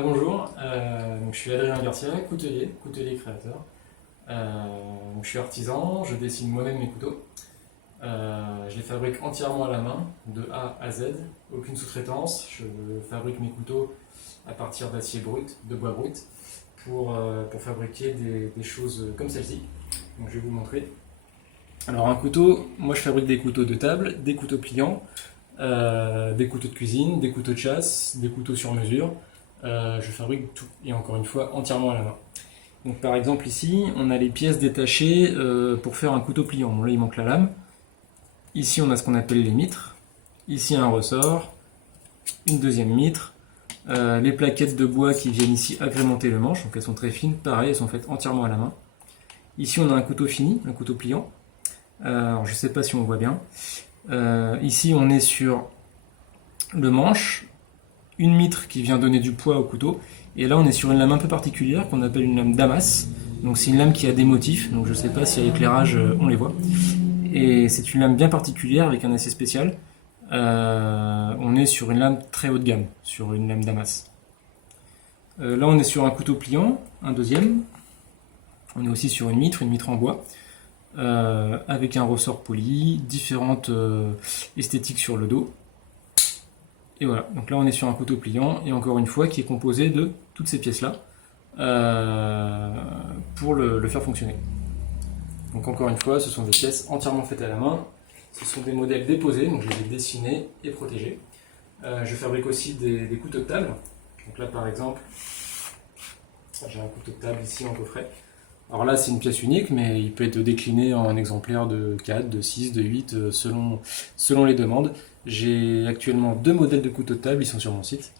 Bonjour, donc je suis Adrien Garcia, coutelier créateur. Donc je suis artisan, je dessine moi-même mes couteaux. Je les fabrique entièrement à la main, de A à Z, aucune sous-traitance. Je fabrique mes couteaux à partir d'acier brut, de bois brut, pour fabriquer des choses comme celle-ci. Donc je vais vous montrer. Alors un couteau, moi je fabrique des couteaux de table, des couteaux pliants, des couteaux de cuisine, des couteaux de chasse, des couteaux sur mesure. Je fabrique tout, et encore une fois, entièrement à la main. Donc par exemple ici, on a les pièces détachées pour faire un couteau pliant. Bon là il manque la lame. Ici on a ce qu'on appelle les mitres. Ici un ressort, une deuxième mitre. Les plaquettes de bois qui viennent ici agrémenter le manche, donc elles sont très fines, pareil, elles sont faites entièrement à la main. Ici on a un couteau fini, un couteau pliant. Alors je ne sais pas si on voit bien. Ici on est sur le manche, une mitre qui vient donner du poids au couteau, et là on est sur une lame un peu particulière qu'on appelle une lame Damas. Donc c'est une lame qui a des motifs, donc je ne sais pas si à l'éclairage on les voit. Et c'est une lame bien particulière avec un acier spécial. On est sur une lame très haut de gamme, sur une lame Damas. Là on est sur un couteau pliant, un deuxième. On est aussi sur une mitre en bois, avec un ressort poli, différentes esthétiques sur le dos. Et voilà, donc là on est sur un couteau pliant, et encore une fois qui est composé de toutes ces pièces-là pour le faire fonctionner. Donc encore une fois, ce sont des pièces entièrement faites à la main, ce sont des modèles déposés, donc je les ai dessinés et protégés. Je fabrique aussi des couteaux de table, donc là par exemple, j'ai un couteau de table ici en coffret. Alors là c'est une pièce unique, mais il peut être décliné en exemplaires de 4, de 6, de 8, selon les demandes. J'ai actuellement 2 modèles de couteaux de table, ils sont sur mon site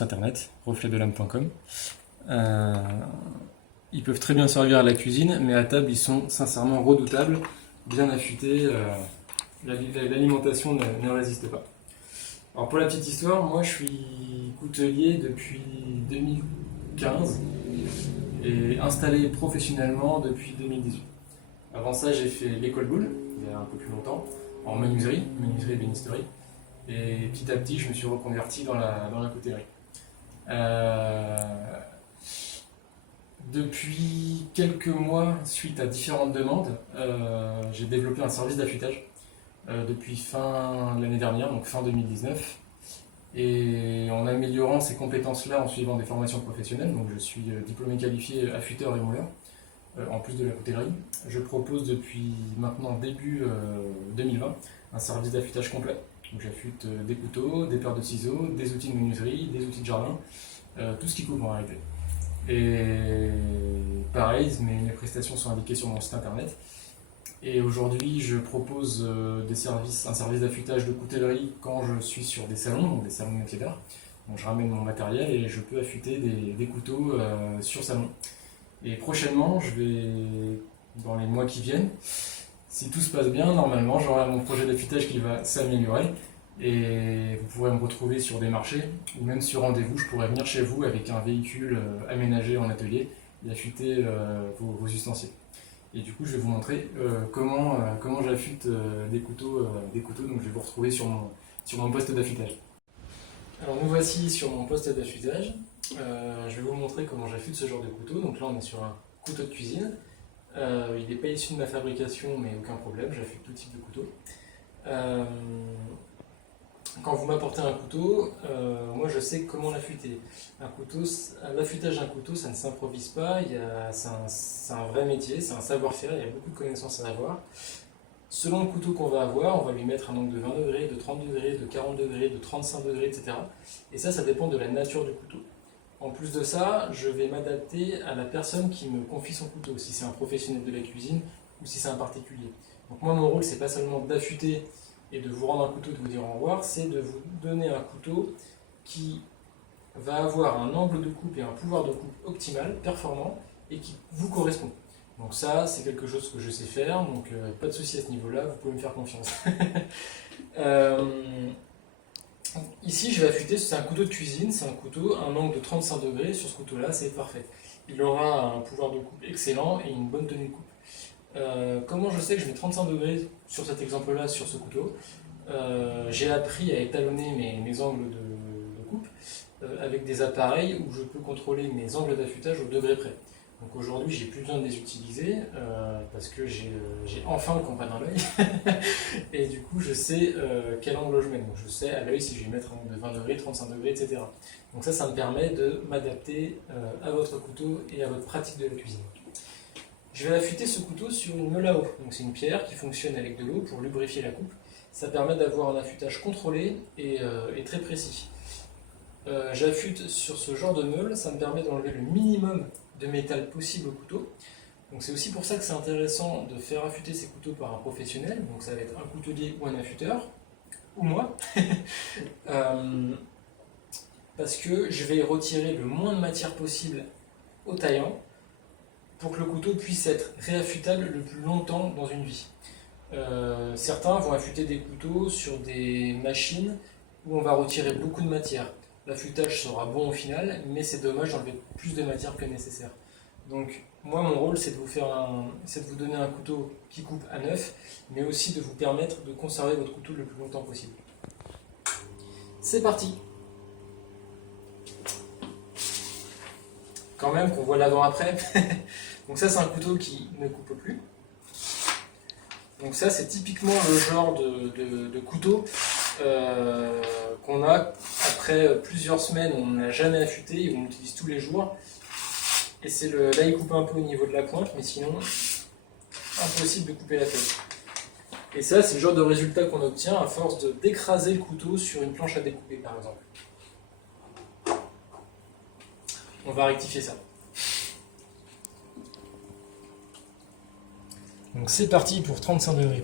internet, refletdelame.com. Ils peuvent très bien servir à la cuisine, mais à table ils sont sincèrement redoutables, bien affûtés, l'alimentation ne résiste pas. Alors pour la petite histoire, moi je suis coutelier depuis 2015 et installé professionnellement depuis 2018. Avant ça j'ai fait l'école Boulle, il y a un peu plus longtemps, en menuiserie et bénisterie. Et petit à petit, je me suis reconverti dans la coutellerie. Depuis quelques mois, suite à différentes demandes, j'ai développé un service d'affûtage depuis fin de l'année dernière, donc fin 2019. Et en améliorant ces compétences-là en suivant des formations professionnelles, donc je suis diplômé qualifié affûteur et mouleur, en plus de la coutellerie. Je propose depuis maintenant début 2020 un service d'affûtage complet. Donc j'affûte des couteaux, des paires de ciseaux, des outils de menuiserie, des outils de jardin, tout ce qui coupe en réalité. Et pareil, mes prestations sont indiquées sur mon site internet. Et aujourd'hui, je propose un service d'affûtage de coutellerie quand je suis sur des salons, donc des salons de métiers d'art. Donc je ramène mon matériel et je peux affûter des couteaux sur salon. Et prochainement, dans les mois qui viennent, si tout se passe bien, normalement, j'aurai mon projet d'affûtage qui va s'améliorer. Et vous pourrez me retrouver sur des marchés ou même sur rendez-vous. Je pourrais venir chez vous avec un véhicule aménagé en atelier et affûter vos ustensiles. Et du coup, je vais vous montrer comment j'affûte des couteaux. Donc, je vais vous retrouver sur mon poste d'affûtage. Alors, nous voici sur mon poste d'affûtage. Je vais vous montrer comment j'affûte ce genre de couteau. Donc là, on est sur un couteau de cuisine. Il n'est pas issu de ma fabrication, mais aucun problème, j'affûte tout type de couteau. Quand vous m'apportez un couteau, moi je sais comment l'affûter. L'affûtage d'un couteau, ça ne s'improvise pas, c'est un vrai métier, c'est un savoir-faire, il y a beaucoup de connaissances à avoir. Selon le couteau qu'on va avoir, on va lui mettre un angle de 20 degrés, de 30 degrés, de 40 degrés, de 35 degrés, etc. Et ça dépend de la nature du couteau. En plus de ça, je vais m'adapter à la personne qui me confie son couteau, si c'est un professionnel de la cuisine ou si c'est un particulier. Donc moi, mon rôle, c'est pas seulement d'affûter et de vous rendre un couteau, de vous dire au revoir, c'est de vous donner un couteau qui va avoir un angle de coupe et un pouvoir de coupe optimal, performant, et qui vous correspond. Donc ça, c'est quelque chose que je sais faire, donc pas de souci à ce niveau-là, vous pouvez me faire confiance. Ici, je vais affûter, c'est un couteau de cuisine, c'est un angle de 35 degrés, sur ce couteau-là, c'est parfait. Il aura un pouvoir de coupe excellent et une bonne tenue de coupe. Comment je sais que je mets 35 degrés sur cet exemple-là, sur ce couteau? J'ai appris à étalonner mes angles de coupe avec des appareils où je peux contrôler mes angles d'affûtage au degré près. Donc aujourd'hui, j'ai plus besoin de les utiliser parce que j'ai enfin le compas dans l'œil et du coup, je sais quel angle je mets. Donc je sais à l'œil si je vais mettre un angle de 20 degrés, 35 degrés, etc. Donc ça me permet de m'adapter à votre couteau et à votre pratique de la cuisine. Je vais affûter ce couteau sur une meule à eau. Donc c'est une pierre qui fonctionne avec de l'eau pour lubrifier la coupe. Ça permet d'avoir un affûtage contrôlé et très précis. J'affûte sur ce genre de meule, ça me permet d'enlever le minimum de métal possible au couteau. Donc c'est aussi pour ça que c'est intéressant de faire affûter ces couteaux par un professionnel. Donc ça va être un coutelier ou un affûteur, ou moi. Parce que je vais retirer le moins de matière possible au taillant pour que le couteau puisse être réaffûtable le plus longtemps dans une vie. Certains vont affûter des couteaux sur des machines où on va retirer beaucoup de matière. L'affûtage sera bon au final, mais c'est dommage d'enlever plus de matière que nécessaire. Donc moi mon rôle c'est de vous donner un couteau qui coupe à neuf, mais aussi de vous permettre de conserver votre couteau le plus longtemps possible. C'est parti! Quand même qu'on voit l'avant-après. Donc ça c'est un couteau qui ne coupe plus. Donc ça c'est typiquement le genre de couteau qu'on a après plusieurs semaines, on n'a jamais affûté et on l'utilise tous les jours. Et c'est là il coupe un peu au niveau de la pointe, mais sinon impossible de couper la feuille. Et ça c'est le genre de résultat qu'on obtient à force d'écraser le couteau sur une planche à découper par exemple. On va rectifier ça. Donc c'est parti pour 35 degrés.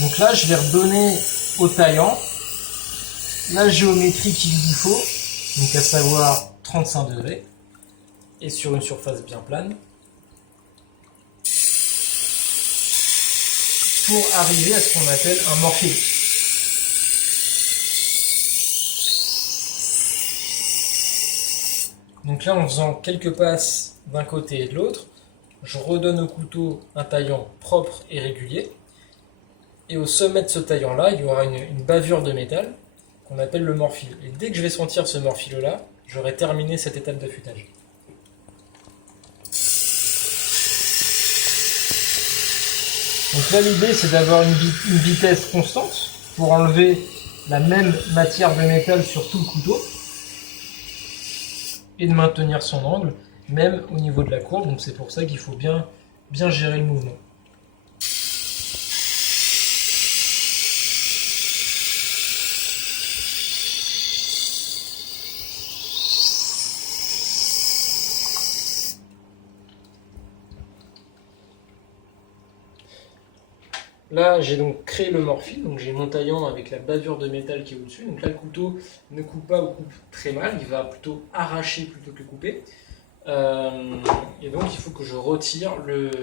Donc là, je vais redonner au taillant la géométrie qu'il lui faut, donc à savoir 35 degrés, et sur une surface bien plane, pour arriver à ce qu'on appelle un morphile. Donc là, en faisant quelques passes d'un côté et de l'autre, je redonne au couteau un taillant propre et régulier. Et au sommet de ce taillant-là, il y aura une bavure de métal qu'on appelle le morphile. Et dès que je vais sentir ce morphile-là, j'aurai terminé cette étape d'affûtage. Donc là, l'idée, c'est d'avoir une vitesse constante pour enlever la même matière de métal sur tout le couteau et de maintenir son angle, même au niveau de la courbe. Donc c'est pour ça qu'il faut bien gérer le mouvement. Là, j'ai donc créé le morphile, donc j'ai mon taillant avec la bavure de métal qui est au-dessus. Donc là, le couteau ne coupe pas ou coupe très mal, il va plutôt arracher plutôt que couper. Et donc, il faut que je retire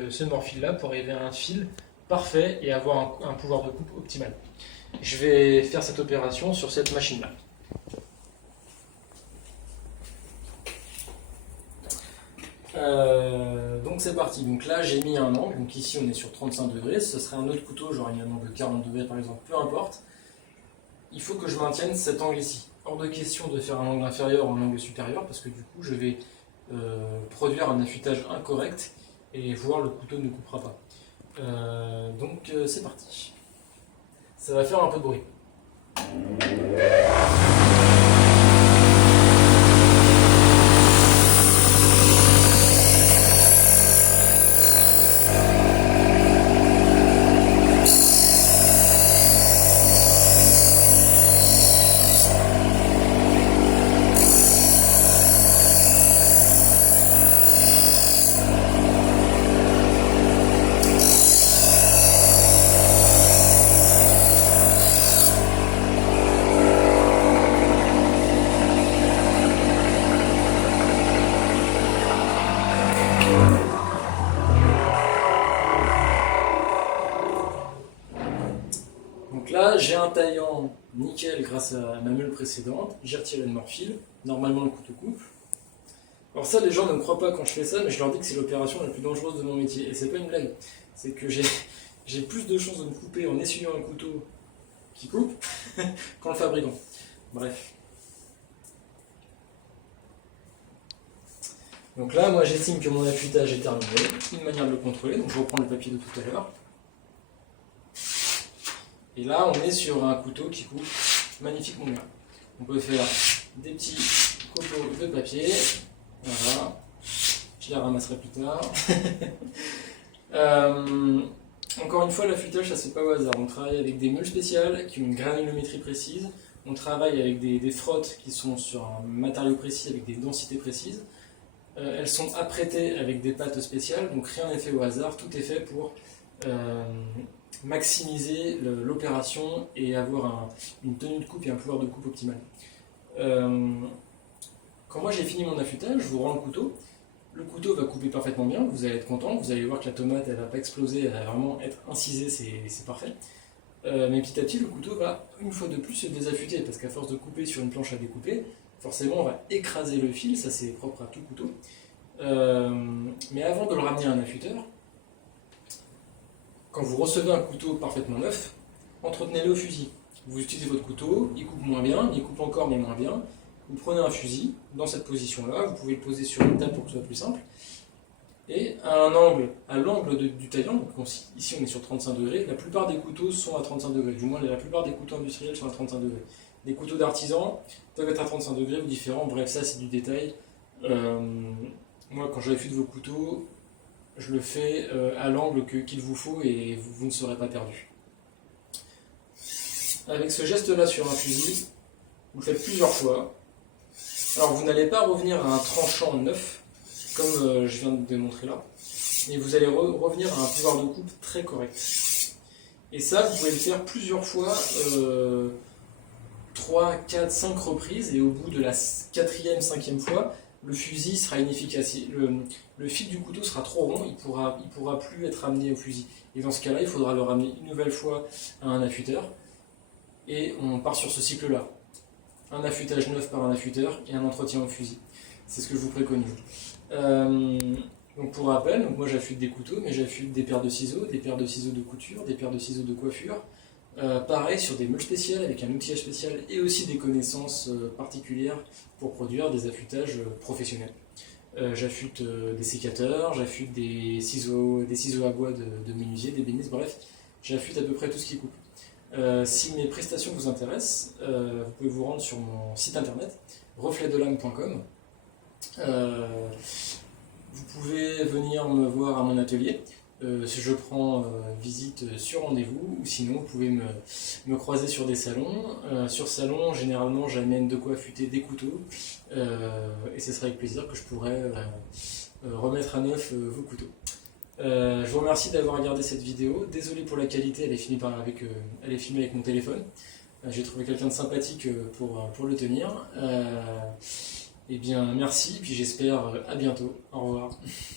ce morphile-là pour arriver à un fil parfait et avoir un pouvoir de coupe optimal. Je vais faire cette opération sur cette machine-là. Donc c'est parti, donc là j'ai mis un angle, donc ici on est sur 35 degrés, ce serait un autre couteau, j'aurais mis un angle de 40 degrés par exemple, peu importe. Il faut que je maintienne cet angle ici. Hors de question de faire un angle inférieur ou un angle supérieur, parce que du coup je vais produire un affûtage incorrect et voir le couteau ne coupera pas. Donc c'est parti. Ça va faire un peu de bruit. Donc là, j'ai un taillant nickel grâce à ma meule précédente. J'ai retiré le morphile. Normalement, le couteau coupe. Alors ça, les gens ne me croient pas quand je fais ça, mais je leur dis que c'est l'opération la plus dangereuse de mon métier. Et c'est pas une blague. C'est que j'ai j'ai plus de chances de me couper en essuyant un couteau qui coupe qu'en le fabriquant. Bref. Donc là, moi j'estime que mon affûtage est terminé. Une manière de le contrôler, donc je reprends le papier de tout à l'heure. Et là, on est sur un couteau qui coupe magnifiquement bien. On peut faire des petits copeaux de papier. Voilà. Je les ramasserai plus tard. Encore une fois, l'affûtage, ça c'est pas au hasard. On travaille avec des meules spéciales qui ont une granulométrie précise. On travaille avec des frottes qui sont sur un matériau précis avec des densités précises. Elles sont apprêtées avec des pâtes spéciales, donc rien n'est fait au hasard. Tout est fait pour maximiser l'opération et avoir une tenue de coupe et un pouvoir de coupe optimal. Quand moi j'ai fini mon affûtage, je vous rends le couteau. Le couteau va couper parfaitement bien, vous allez être content, vous allez voir que la tomate elle va pas exploser, elle va vraiment être incisée, c'est parfait. Mais petit à petit, le couteau va une fois de plus se désaffûter, parce qu'à force de couper sur une planche à découper, forcément on va écraser le fil, ça c'est propre à tout couteau. Mais avant de le ramener à un affûteur, quand vous recevez un couteau parfaitement neuf, entretenez-le au fusil. Vous utilisez votre couteau, il coupe moins bien, il coupe encore mais moins bien. Vous prenez un fusil, dans cette position-là, vous pouvez le poser sur une table pour que ce soit plus simple. Et à l'angle du taillant, donc ici on est sur 35 degrés, la plupart des couteaux sont à 35 degrés, du moins la plupart des couteaux industriels sont à 35 degrés. Les couteaux d'artisan peuvent être à 35 degrés ou différents, bref ça c'est du détail. Moi quand j'affûte vos couteaux, je le fais à l'angle qu'il vous faut et vous ne serez pas perdu. Avec ce geste-là sur un fusil, vous le faites plusieurs fois. Alors vous n'allez pas revenir à un tranchant neuf, comme je viens de démontrer là, mais vous allez revenir à un pouvoir de coupe très correct. Et ça, vous pouvez le faire plusieurs fois, 3, 4, 5 reprises, et au bout de la 4e, 5e fois, le fusil sera inefficace. Le fil du couteau sera trop rond, il pourra plus être amené au fusil. Et dans ce cas-là, il faudra le ramener une nouvelle fois à un affûteur, et on part sur ce cycle-là. Un affûtage neuf par un affûteur et un entretien au fusil. C'est ce que je vous préconise. Donc pour rappel, moi j'affûte des couteaux, mais j'affûte des paires de ciseaux de couture, des paires de ciseaux de coiffure. Pareil sur des meules spéciales avec un outillage spécial et aussi des connaissances particulières pour produire des affûtages professionnels. J'affûte des sécateurs, j'affûte des ciseaux à bois de menuisier, des bénisses, bref, j'affûte à peu près tout ce qui coupe. Si mes prestations vous intéressent, vous pouvez vous rendre sur mon site internet refletdelame.com. Vous pouvez venir me voir à mon atelier. Je prends visite sur rendez-vous, ou sinon vous pouvez me croiser sur des salons. Sur salon, généralement j'amène de quoi affûter des couteaux, et ce sera avec plaisir que je pourrai remettre à neuf vos couteaux. Je vous remercie d'avoir regardé cette vidéo. Désolé pour la qualité, elle est filmée avec mon téléphone. J'ai trouvé quelqu'un de sympathique pour le tenir. Eh bien, merci, puis j'espère à bientôt. Au revoir.